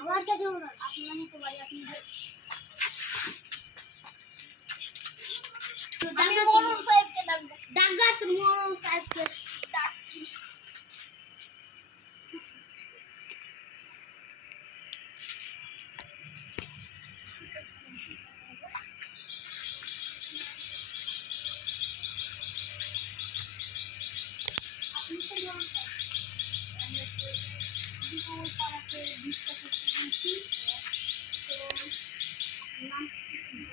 আমার কাছে আপনার নিতে পারি আপনি মরণ সাহেবকে ডাকবো ডাকাত মরণ সাহেবকে ডাকছি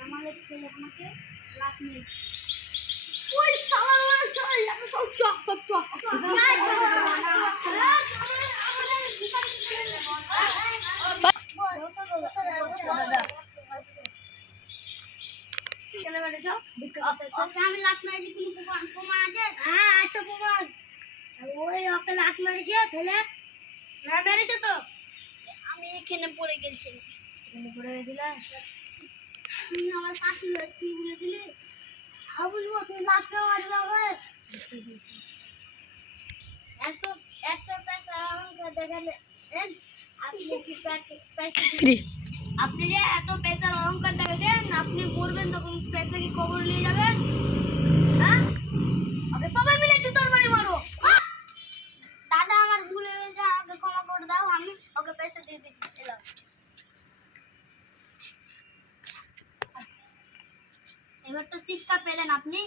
আমাদের ছেলে আপনাকে লাভ নেই ওই সালামের সবাই এত সব চক আমি লাত মারিছি কোনো প্রমাণ আছে? হ্যাঁ আছে প্রমাণ। ওই ওকে লাত মারিছে ফেলে মেরেছে তো আমি এখানে পড়ে গেছিলাম। এখানে পড়ে গেছিলাম তুই আমার কাছে তুই বলে দিলি বুঝবো তুই লাটটা মারবে আবার এত পয়সা আমাকে দেখালে আপনি কি পয়সা আপনি যে এত পয়সার অহংকার দেখাচ্ছেন আপনি বলবেন তখন পয়সা কি কবর নিয়ে যাবেন? হ্যাঁ ওকে সবাই মিলে জুতোর বাড়ি মারো। দাদা আমার ভুল হয়ে গেছে আমাকে ক্ষমা করে দাও আমি ওকে পয়সা দিয়ে দিচ্ছি এলাম। এবার তো শিক্ষা পেলেন আপনি।